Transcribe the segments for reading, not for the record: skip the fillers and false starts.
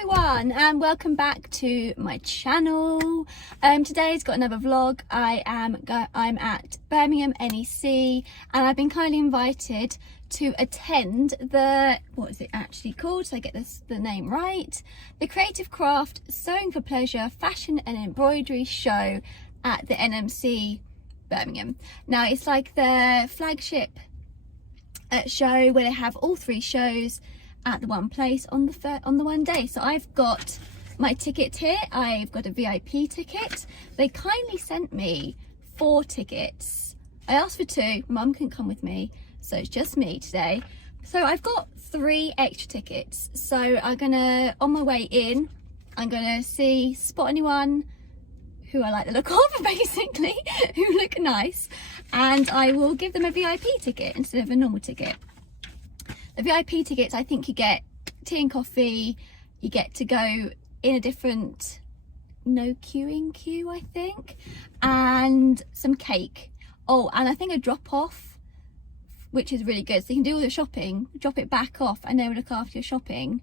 everyone and welcome back to my channel. Today's got another vlog. I'm at Birmingham NEC and I've been kindly invited to attend the, what is it actually called, so I get the name right, the Creative Craft Sewing for Pleasure Fashion and Embroidery Show at the NEC Birmingham. Now it's like the flagship show where they have all three shows at the one place on the one day. So I've got my ticket here. I've got a VIP ticket. They kindly sent me 4 tickets. I asked for 2. Mum couldn't come with me, so it's just me today. So I've got 3 extra tickets. So I'm gonna, on my way in, I'm gonna spot anyone who I like the look of, basically, who look nice, and I will give them a VIP ticket instead of a normal ticket. The VIP tickets, I think you get tea and coffee, you get to go in a different, no queuing queue, I think, and some cake. Oh, and I think a drop off, which is really good. So you can do all the shopping, drop it back off, and they will look after your shopping,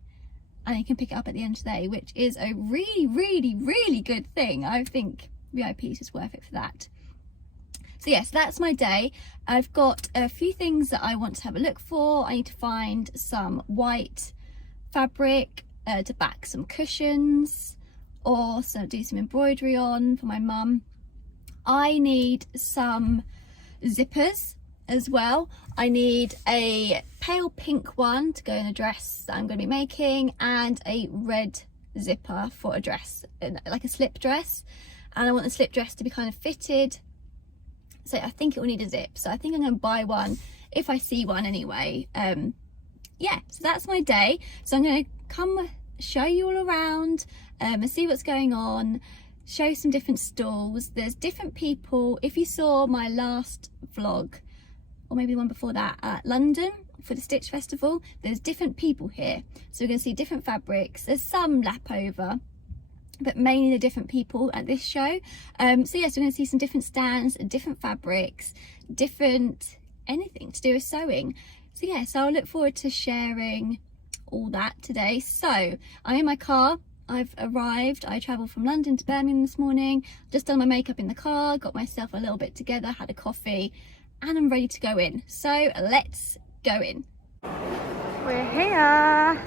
and you can pick it up at the end of the day, which is a really, really, really good thing. I think VIP is just worth it for that. So yes, that's my day. I've got a few things that I want to have a look for. I need to find some white fabric to back some cushions, or do some embroidery on for my mum. I need some zippers as well. I need a pale pink one to go in a dress that I'm going to be making, and a red zipper for a dress, like a slip dress. And I want the slip dress to be kind of fitted, so I think it will need a zip. So I think I'm going to buy one if I see one anyway. Yeah, so that's my day. So I'm going to come show you all around and see what's going on, show some different stalls. There's different people. If you saw my last vlog, or maybe the one before that, at London for the Stitch Festival, there's different people here. So we're going to see different fabrics. There's some lap over, but mainly the different people at this show. So yes, we're going to see some different stands, different fabrics, different anything to do with sewing. So yes, I'll look forward to sharing all that today. So I'm in my car. I've arrived. I travelled from London to Birmingham this morning, just done my makeup in the car, got myself a little bit together, had a coffee, and I'm ready to go in. So let's go in. We're here.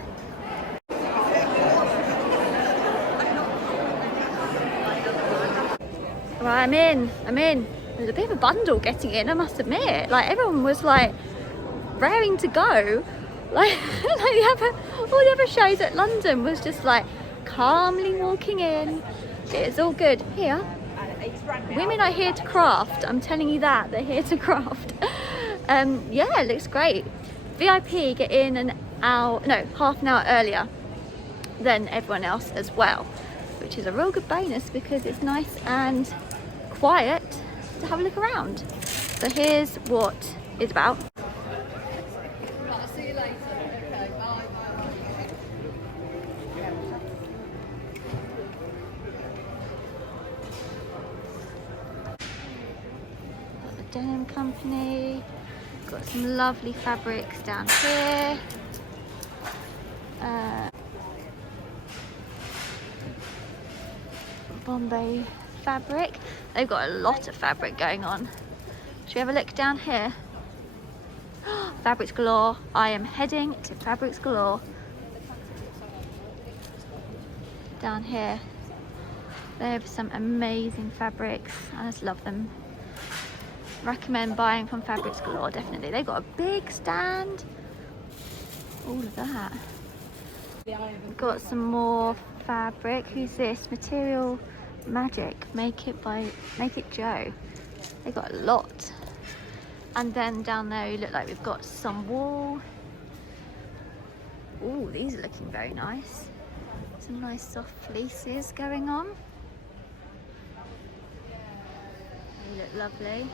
Right, I'm in. There's a bit of a bundle getting in, I must admit. Like, everyone was like raring to go. Like all the other shows at London was just like calmly walking in. It's all good. Here, women are here to craft. I'm telling you that, they're here to craft. Yeah, it looks great. VIP get in half an hour earlier than everyone else as well, which is a real good bonus because it's nice and quiet to have a look around. So here's what it's about. I'll see you later. Okay, bye. Got the denim company. Got some lovely fabrics down here. Bombay fabric. They've got a lot of fabric going on. Should we have a look down here? Fabrics galore. I am heading to Fabrics Galore. Down here they have some amazing fabrics. I just love them. Recommend buying from Fabrics Galore, definitely. They've got a big stand. All of that. We've got some more fabric. Who's this? Material Magic. Make it Joe. They got a lot. And then down there, you look like we've got some wool. Oh, these are looking very nice. Some nice soft fleeces going on. They look lovely.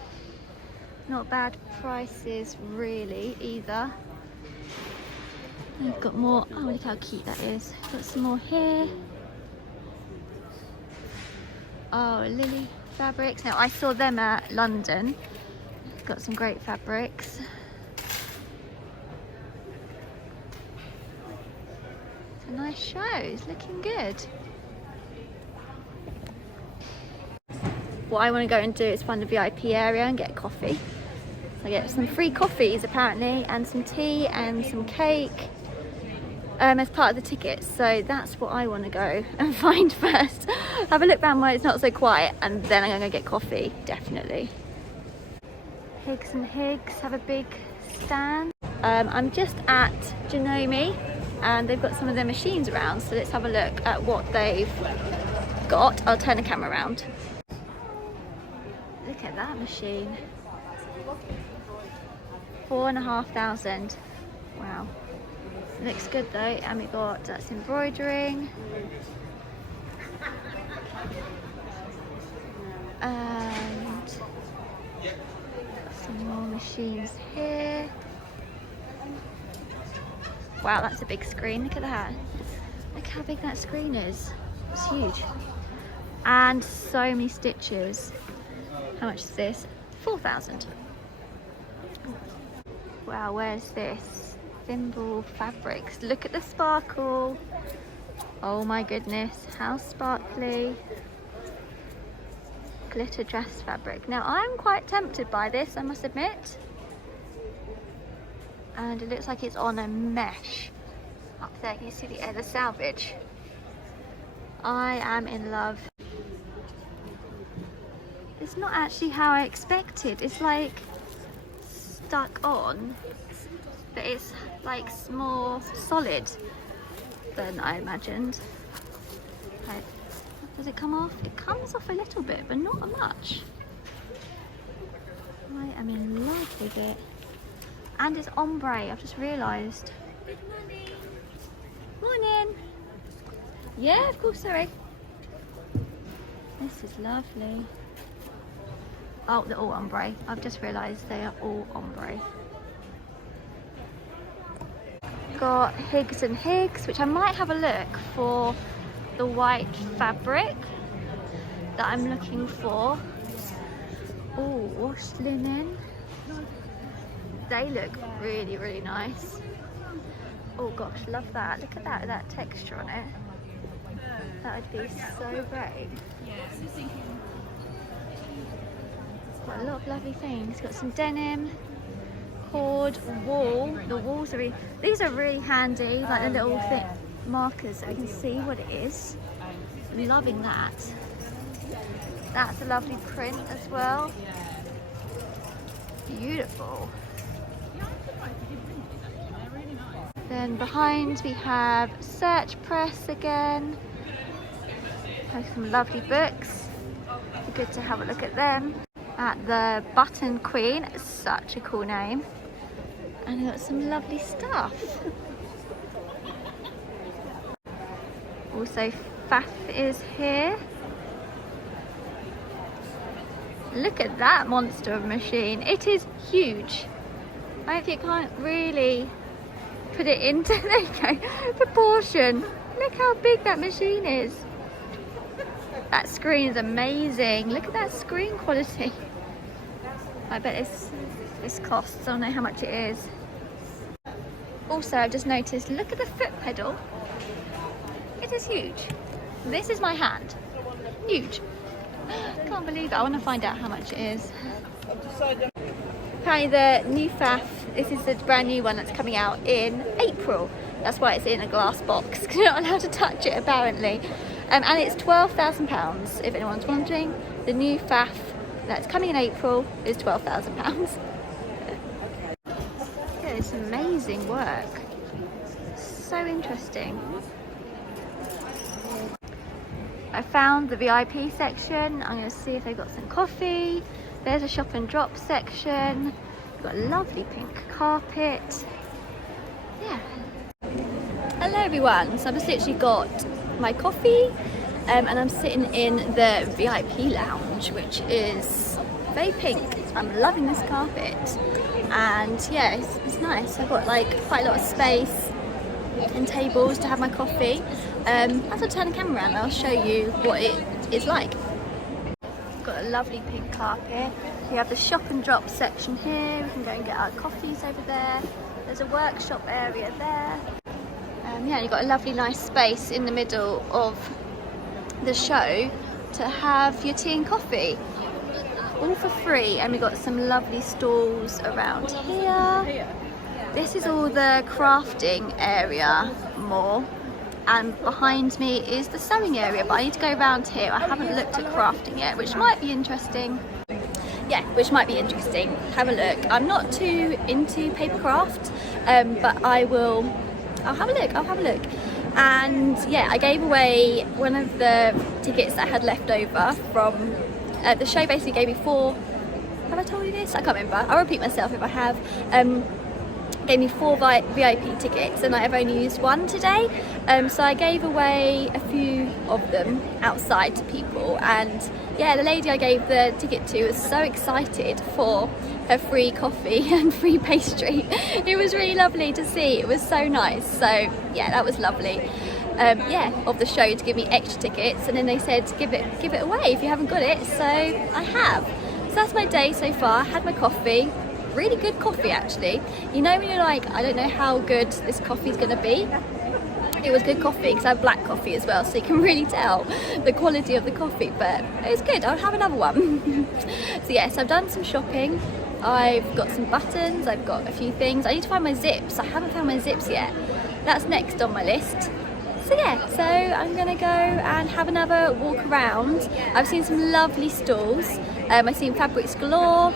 Not bad prices really either. We've got more. Oh, look how cute that is. Got some more here. Oh, Lily Fabrics. Now I saw them at London. Got some great fabrics. It's a nice nice shows, looking good. What I want to go and do is find the VIP area and get a coffee. I get some free coffees apparently, and some tea and some cake as part of the ticket. So that's what I want to go and find first. Have a look around where it's not so quiet, and then I'm going to go get coffee, definitely. Higgs and Higgs have a big stand. I'm just at Genome, and they've got some of their machines around, so let's have a look at what they've got. I'll turn the camera around. Look at that machine. 4,500. Wow. Looks good though. And we got that's embroidering. And some more machines here. Wow, that's a big screen. Look at that. Look how big that screen is. It's huge. And so many stitches. How much is this? 4,000. Wow, where's this? Thimble fabrics. Look at the sparkle. Oh my goodness, how sparkly. Glitter dress fabric. Now I'm quite tempted by this, I must admit. And it looks like it's on a mesh. Up there, can you see the selvage? I am in love. It's not actually how I expected. It's like stuck on, but it's like more solid than I imagined. Right. Does it come off? It comes off a little bit, but not much. I am in love with it. And it's ombre, I've just realised. Good morning. Morning. Yeah, of course, sorry. This is lovely. Oh, they're all ombre. I've just realised they are all ombre. Got Higgs and Higgs, which I might have a look for the white fabric that I'm looking for. Oh, washed linen. They look really, really nice. Oh gosh, love that. Look at that texture on it. That would be so great. Got a lot of lovely things. Got some denim, cord, wool. The walls are really, these are really handy, like the little markers so we can see what it is. I'm loving that. That's a lovely print as well. Beautiful. Then behind we have Search Press again. Have some lovely books. Good to have a look at them. At the Button Queen, such a cool name. And we've got some lovely stuff. Also Faff is here. Look at that monster of a machine. It is huge. I hope you can't really put it into proportion. Look how big that machine is. That screen is amazing. Look at that screen quality. I bet this costs. I don't know how much it is. Also, I've just noticed, look at the foot pedal. It is huge. This is my hand. Huge. Can't believe it. I want to find out how much it is. Apparently the new Faff, this is the brand new one that's coming out in April. That's why it's in a glass box, because you're not allowed to touch it apparently. And it's £12,000 if anyone's wondering. The new Faff that's coming in April is £12,000. Yeah, it's amazing work. So interesting. I found the VIP section. I'm going to see if they've got some coffee. There's a shop and drop section. We've got a lovely pink carpet. Yeah. Hello everyone. So I've just literally got my coffee and I'm sitting in the VIP lounge, which is very pink. I'm loving this carpet. And yeah, it's nice. I've got like quite a lot of space and tables to have my coffee. As I turn the camera around, I'll show you what it is like. Got a lovely pink carpet. We have the shop and drop section here. We can go and get our coffees over there. There's a workshop area there. yeah, you've got a lovely nice space in the middle of the show to have your tea and coffee, all for free. And we've got some lovely stalls around here. This is all the crafting area more, and behind me is the sewing area, but I need to go around here. I haven't looked at crafting yet, which might be interesting. Yeah, which might be interesting. Have a look. I'm not too into paper craft, but I'll have a look. And yeah, I gave away one of the tickets that I had left over from the show. Basically gave me 4, have I told you this? I can't remember, I'll repeat myself if I have. Gave me 4 VIP tickets, and I've only used 1 today, so I gave away a few of them outside to people. And yeah, the lady I gave the ticket to was so excited for her free coffee and free pastry. It was really lovely to see. It was so nice. So yeah, that was lovely. Yeah, of the show to give me extra tickets, and then they said give it away if you haven't got it. So I have. So that's my day so far. I had my coffee. Really good coffee actually. You know when you're like, I don't know how good this coffee is going to be? It was good coffee because I have black coffee as well, so you can really tell the quality of the coffee, but it was good. I'll have another one. So yes, I've done some shopping. I've got some buttons, I've got a few things. I need to find my zips. I haven't found my zips yet. That's next on my list. So yeah, so I'm gonna go and have another walk around. I've seen some lovely stalls. I've seen Fabrics Galore.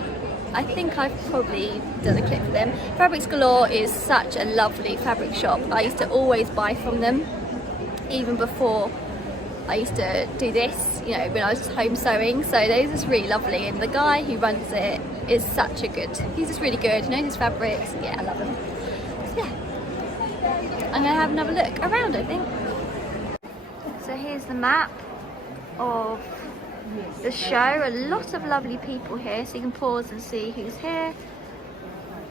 I think I've probably done a clip for them. Fabrics Galore is such a lovely fabric shop. I used to always buy from them, even before I used to do this, you know, when I was just home sewing. So they're just really lovely, and the guy who runs it is such a good, he's just really good, he knows his fabrics. Yeah, I love him. So yeah, I'm gonna have another look around, I think. So here's the map of the show. A lot of lovely people here, so you can pause and see who's here.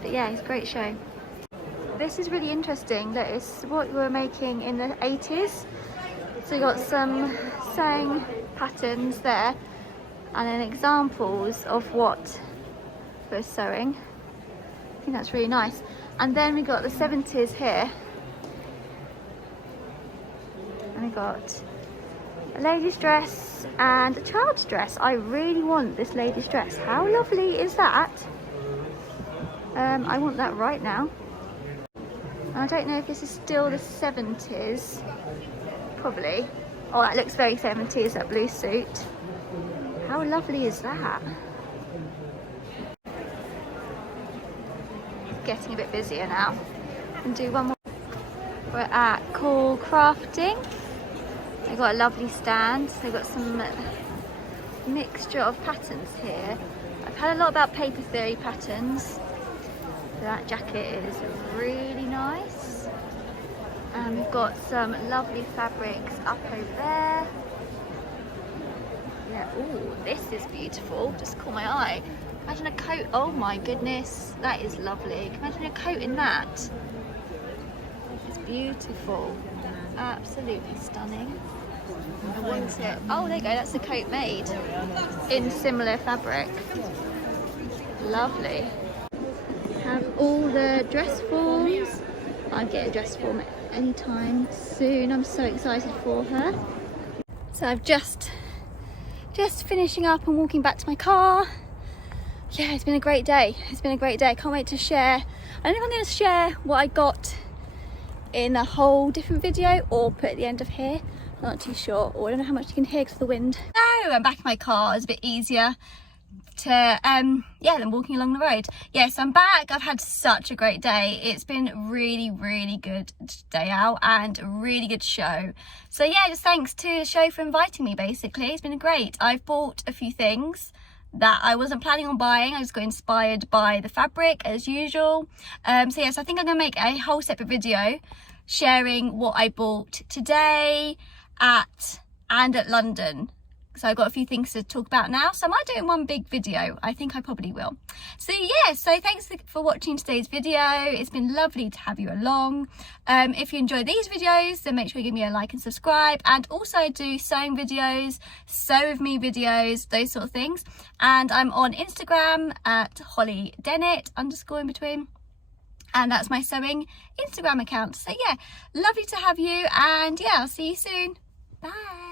But yeah, it's a great show. This is really interesting. That is what we were making in the 80s. So you got some sewing patterns there, and then examples of what we're sewing. I think that's really nice. And then we got the 70s here, and we got a lady's dress and a child's dress. I really want this lady's dress. How lovely is that? I want that right now. I don't know if this is still the 70s. Probably. Oh, that looks very 70s, that blue suit. How lovely is that? It's getting a bit busier now. And do one more. We're at Cool Crafting. They've got a lovely stand. They've got some mixture of patterns here. I've heard a lot about paper theory patterns. That jacket is really nice. And we've got some lovely fabrics up over there. Yeah, ooh, this is beautiful. Just caught my eye. Imagine a coat. Oh my goodness, that is lovely. Imagine a coat in that. It's beautiful. Absolutely stunning. I want it. Oh, there you go. That's a coat made in similar fabric. Lovely. Have all the dress forms. I'll get a dress form anytime soon. I'm so excited for her. So I've just finishing up and walking back to my car. Yeah, it's been a great day. It's been a great day. I can't wait to share. I don't know if I'm going to share what I got in a whole different video or put at the end of here. I'm not too sure, or I don't know how much you can hear because of the wind. So I'm back in my car. It's a bit easier to yeah, than walking along the road. Yes, I'm back. I've had such a great day. It's been really good day out and a really good show. So yeah, just thanks to the show for inviting me. Basically, it's been great. I've bought a few things that I wasn't planning on buying. I just got inspired by the fabric as usual. So yes, I think I'm gonna make a whole separate video sharing what I bought today and at London. So I've got a few things to talk about now, so I might do it in one big video. I think I probably will. So yeah, so thanks for watching today's video. It's been lovely to have you along. If you enjoy these videos, then make sure you give me a like and subscribe, and also I do sewing videos, sew with me videos, those sort of things. And I'm on Instagram at Holly Dennett _ in between. and that's my sewing Instagram account. So yeah, lovely to have you, and yeah, I'll see you soon. Bye.